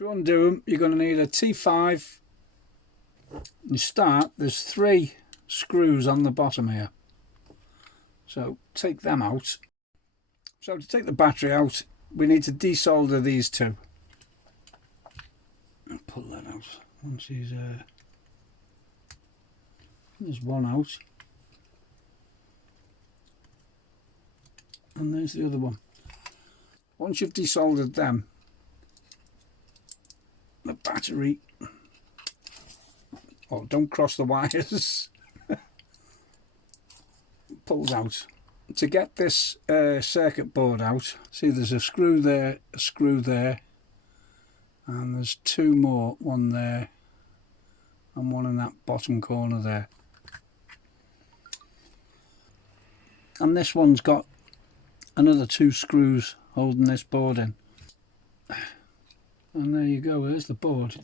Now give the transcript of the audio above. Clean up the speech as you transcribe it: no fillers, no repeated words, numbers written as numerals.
To undo them, you're going to need a T5. You start, there's 3 screws on the bottom here. So take them out. So to take the battery out, we need to desolder these 2. I'll pull that out. Once there's one out. And there's the other one. Once you've desoldered them, the battery, oh, don't cross the wires, pulls out. To get this circuit board out, see there's a screw there, and there's 2 more, one there and one in that bottom corner there. And this one's got another 2 screws holding this board in. And there you go, there's the board.